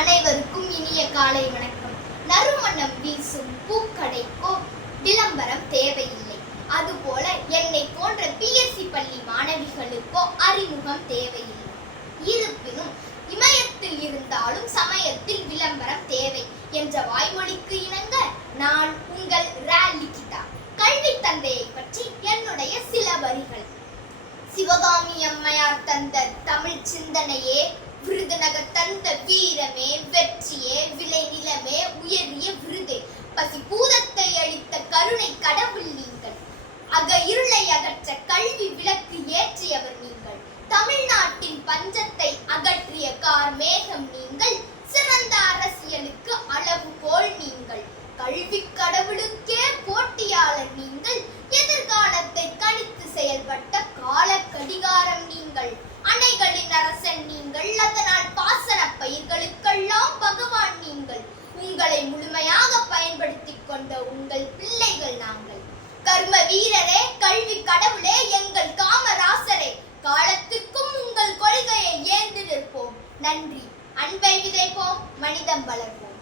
அனைவருக்கும் இனிய காலை வணக்கம். நறுமணம் வீசும் பூக்கடைக்கோ விளம்பரம் தேவையில்லை. அதுபோல என்னை போன்ற பிஎஸ்சி பள்ளி மாணவிகளுக்கோ அறிமுகம் தேவையில்லை. இருப்பினும் இமயத்தில் இருந்தாலும் சமயத்தில் விளம்பரம் தேவை என்ற வாய்மொழிக்கு இணங்க நான் உங்கள் லிகிதா. கல்வி தந்தையை பற்றி என்னுடைய சில வரிகள். சிவகாமி அம்மையார் தந்த தமிழ் சிந்தனையே, விருதுநகர் தந்த வீரமே, வெற்றியே, விளை நிலமே, உயரிய விருதே, பசி பூதத்தை அளித்த கருணை கடவுள் நீங்கள், அக இருளை அகற்ற கல்வி விளக்கு ஏற்றியவர் நீங்கள், தமிழ்நாட்டின் பஞ்சத்தை அகற்றிய கார்மேகம் நீங்கள், சிறந்த அரசியலுக்கு அளவுகோல் நீங்கள், கல்வி கடவுளுக்கே போட்டியாளர் நீங்கள், எதிர்காலத்தை கணித்து செயல்பட்ட கால கடிகாரம் நீங்கள், அணைகளின் அரசன் நீங்கள், அதனால் பாசன பயிர்களுக்கெல்லாம் பகவான் நீங்கள், உங்களை முழுமையாக பயன்படுத்திக் கொண்ட உங்கள் பிள்ளைகள் நாங்கள். கர்ம வீரரே, கல்வி கடவுளே, எங்கள் காமராசரே, காலத்துக்கும் உங்கள் கொள்கையை ஏந்து நிற்போம். நன்றி. அன்பை விதைப்போம், மனிதம் வளர்ப்போம்.